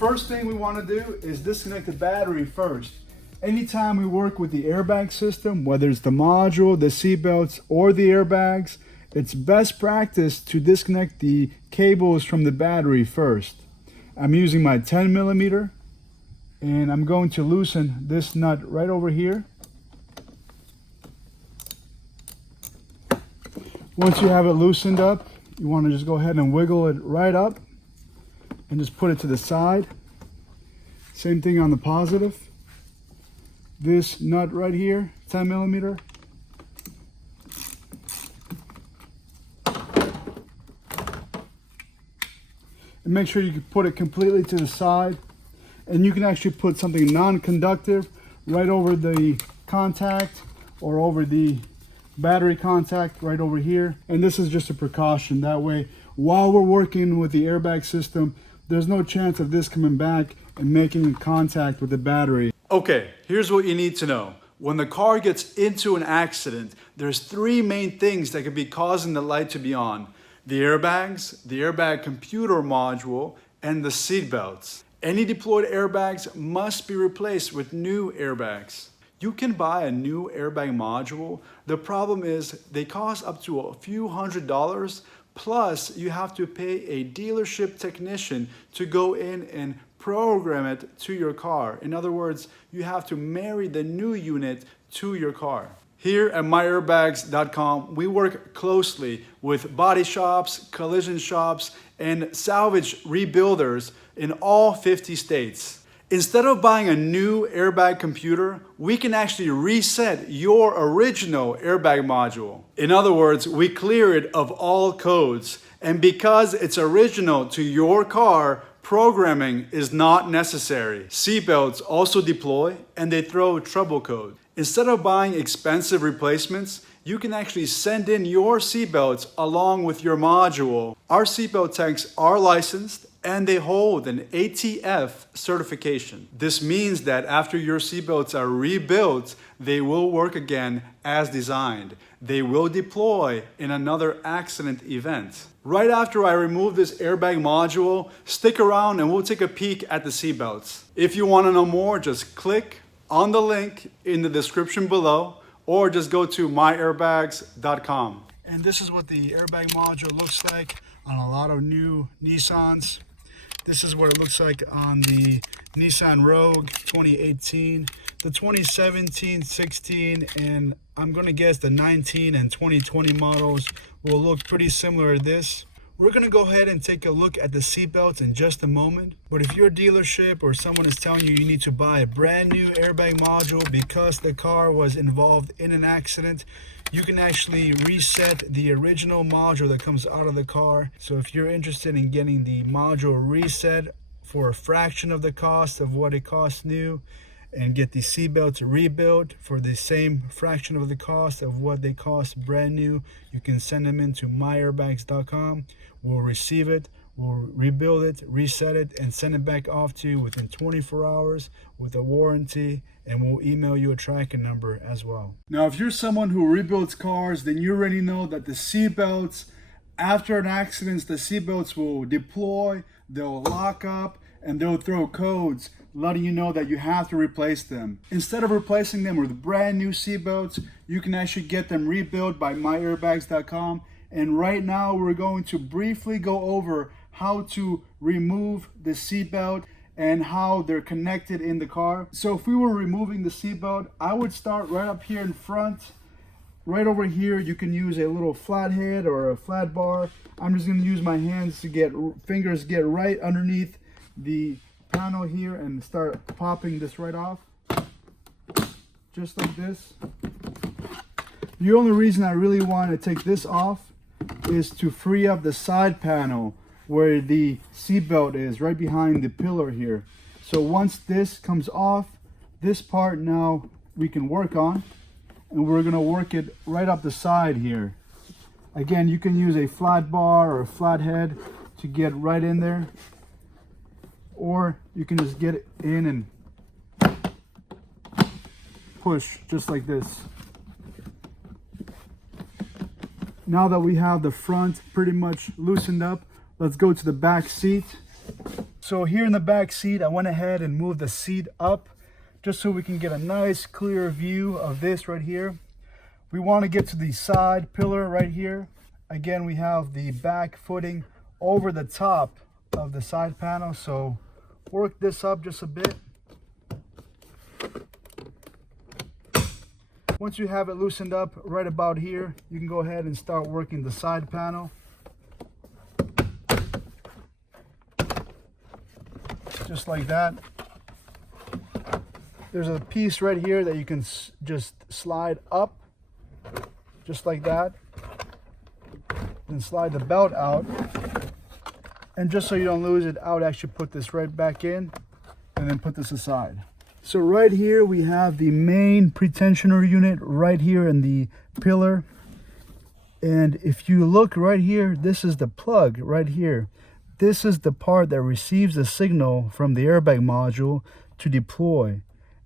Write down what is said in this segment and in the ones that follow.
first thing we want to do is disconnect the battery first. Anytime we work with the airbag system, whether it's the module, the seatbelts, or the airbags, it's best practice to disconnect the cables from the battery first. I'm using my 10mm, and I'm going to loosen this nut right over here. Once you have it loosened up, you want to just go ahead and wiggle it right up and just put it to the side. Same thing on the positive. This nut right here, 10mm. And make sure you can put it completely to the side. And you can actually put something non-conductive right over the contact or over the battery contact right over here. And this is just a precaution. That way, while we're working with the airbag system, there's no chance of this coming back and making contact with the battery. Okay, here's what you need to know. When the car gets into an accident, there's three main things that could be causing the light to be on: the airbags, the airbag computer module, and the seatbelts. Any deployed airbags must be replaced with new airbags. You can buy a new airbag module. The problem is they cost up to a few $100s, plus you have to pay a dealership technician to go in and program it to your car. In other words, you have to marry the new unit to your car. Here at MyAirbags.com, we work closely with body shops, collision shops, and salvage rebuilders in all 50 states. Instead of buying a new airbag computer, we can actually reset your original airbag module. In other words, we clear it of all codes. And because it's original to your car, programming is not necessary. Seatbelts also deploy and they throw trouble code. Instead of buying expensive replacements, you can actually send in your seatbelts along with your module. Our seatbelt techs are licensed and they hold an ATF certification. This means that after your seatbelts are rebuilt, they will work again as designed. They will deploy in another accident event. Right after I remove this airbag module, stick around and we'll take a peek at the seatbelts. If you want to know more, just click on the link in the description below or just go to MyAirbags.com. And this is what the airbag module looks like on a lot of new Nissans. This is what it looks like on the Nissan Rogue 2018, the 2017, 16, and I'm going to guess the 19 and 2020 models will look pretty similar to this. We're going to go ahead and take a look at the seatbelts in just a moment. But if your dealership or someone is telling you you need to buy a brand new airbag module because the car was involved in an accident, you can actually reset the original module that comes out of the car. So if you're interested in getting the module reset for a fraction of the cost of what it costs new, and get the seatbelts rebuilt for the same fraction of the cost of what they cost brand new, you can send them into MyAirbags.com. We'll receive it, we'll rebuild it, reset it, and send it back off to you within 24 hours with a warranty, and we'll email you a tracking number as well. Now, if you're someone who rebuilds cars, then you already know that the seatbelts, after an accident, the seatbelts will deploy, they'll lock up, and they'll throw codes letting you know that you have to replace them. Instead of replacing them with brand new seatbelts, you can actually get them rebuilt by MyAirbags.com. And right now we're going to briefly go over how to remove the seatbelt and how they're connected in the car. So if we were removing the seatbelt, I would start right up here in front. Right over here, you can use a little flathead or a flat bar. I'm just gonna use my hands to get right underneath the panel here and start popping this right off, just like this. The only reason I really want to take this off is to free up the side panel where the seatbelt is, right behind the pillar here. So once this comes off, this part now we can work on, and we're going to work it right up the side here. Again, you can use a flat bar or a flat head to get right in there, or you can just get it in and push just like this. Now that we have the front pretty much loosened up, let's go to the back seat. So here in the back seat, I went ahead and moved the seat up just so we can get a nice clear view of this right here. We want to get to the side pillar right here. Again, we have the back footing over the top of the side panel, so work this up just a bit. Once you have it loosened up right about here, you can go ahead and start working the side panel. Just like that. There's a piece right here that you can just slide up, just like that. Then slide the belt out. And just so you don't lose it, I would actually put this right back in and then put this aside. So right here we have the main pretensioner unit right here in the pillar. And if you look right here, this is the plug right here. This is the part that receives the signal from the airbag module to deploy.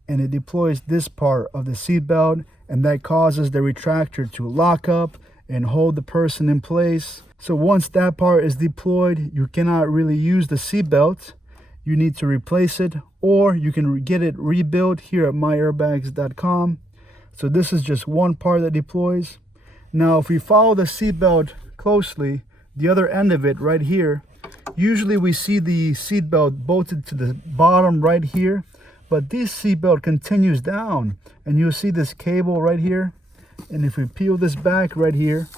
And it deploys this part of the seatbelt, and that causes the retractor to lock up and hold the person in place. So once that part is deployed, you cannot really use the seatbelt. You need to replace it, or you can get it rebuilt here at MyAirbags.com. So this is just one part that deploys. Now, if we follow the seatbelt closely, the other end of it right here, usually we see the seatbelt bolted to the bottom right here, but this seatbelt continues down, and you'll see this cable right here. And if we peel this back right here,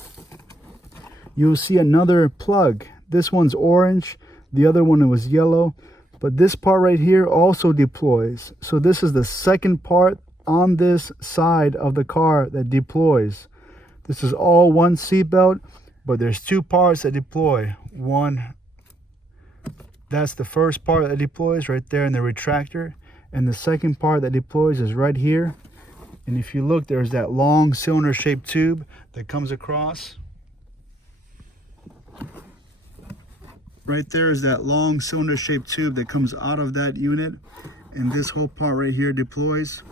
you'll see another plug. This one's orange, the other one was yellow, but this part right here also deploys. So this is the second part on this side of the car that deploys. This is all one seatbelt, but there's two parts that deploy. One, that's the first part that deploys right there in the retractor, and the second part that deploys is right here. And if you look, there's that long cylinder shaped tube that comes across. Right there is that long cylinder shaped tube that comes out of that unit, and this whole part right here deploys,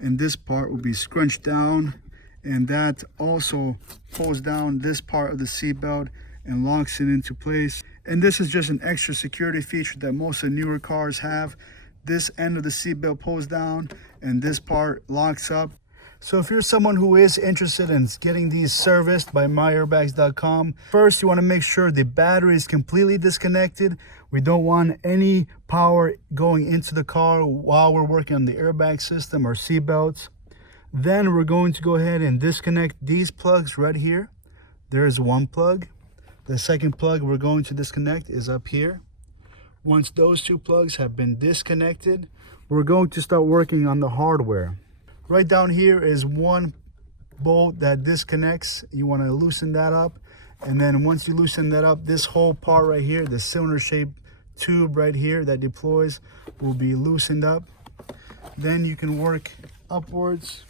and this part will be scrunched down, and that also pulls down this part of the seatbelt and locks it into place. And this is just an extra security feature that most of the newer cars have. This end of the seatbelt pulls down and this part locks up. So if you're someone who is interested in getting these serviced by MyAirbags.com, first you want to make sure the battery is completely disconnected. We don't want any power going into the car while we're working on the airbag system or seatbelts. Then we're going to go ahead and disconnect these plugs right here. There's one plug. The second plug we're going to disconnect is up here. Once those two plugs have been disconnected, we're going to start working on the hardware. Right down here is one bolt that disconnects. You want to loosen that up, and then once you loosen that up, this whole part right here, the cylinder shaped tube right here that deploys, will be loosened up. Then you can work upwards.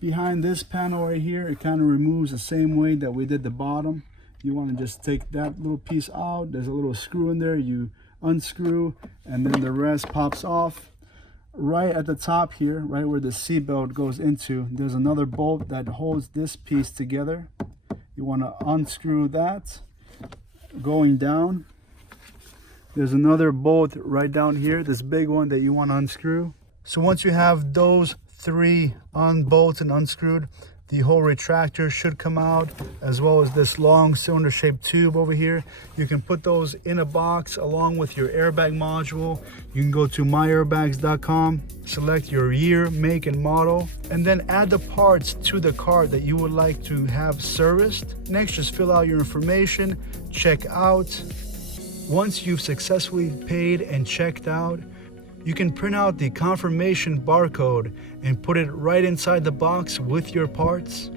Behind this panel right here, it kind of removes the same way that we did the bottom. You want to just take that little piece out. There's a little screw in there. You unscrew, and then the rest pops off. Right at the top here, right where the seatbelt goes into, there's another bolt that holds this piece together. You want to unscrew that. Going down, there's another bolt right down here, this big one that you want to unscrew. So once you have those three unbolted and unscrewed, the whole retractor should come out, as well as this long cylinder shaped tube over here. You can put those in a box along with your airbag module. You can go to myairbags.com, select your year, make, and model, and then add the parts to the cart that you would like to have serviced. Next, just fill out your information, check out. Once you've successfully paid and checked out, you can print out the confirmation barcode and put it right inside the box with your parts.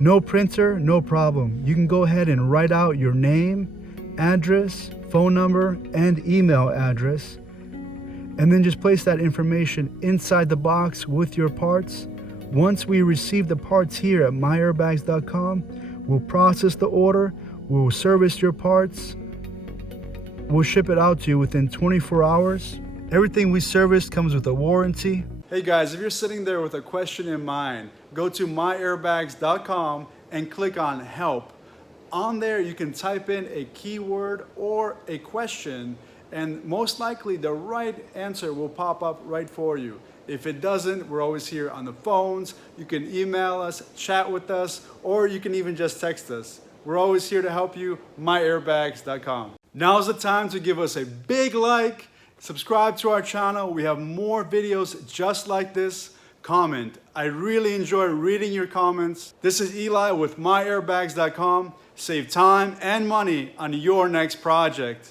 No printer, no problem. You can go ahead and write out your name, address, phone number, and email address, and then just place that information inside the box with your parts. Once we receive the parts here at myairbags.com, we'll process the order, we'll service your parts, we'll ship it out to you within 24 hours. Everything we service comes with a warranty. Hey guys, if you're sitting there with a question in mind, go to myairbags.com and click on help. on there you can type in a keyword or a question, and most likely the right answer will pop up right for you. If it doesn't, we're always here on the phones. You can email us, chat with us, or you can even just text us. We're always here to help you, MyAirbags.com. Now's the time to give us a big like, subscribe to our channel. We have more videos just like this. Comment. I really enjoy reading your comments. This is Eli with MyAirbags.com. Save time and money on your next project.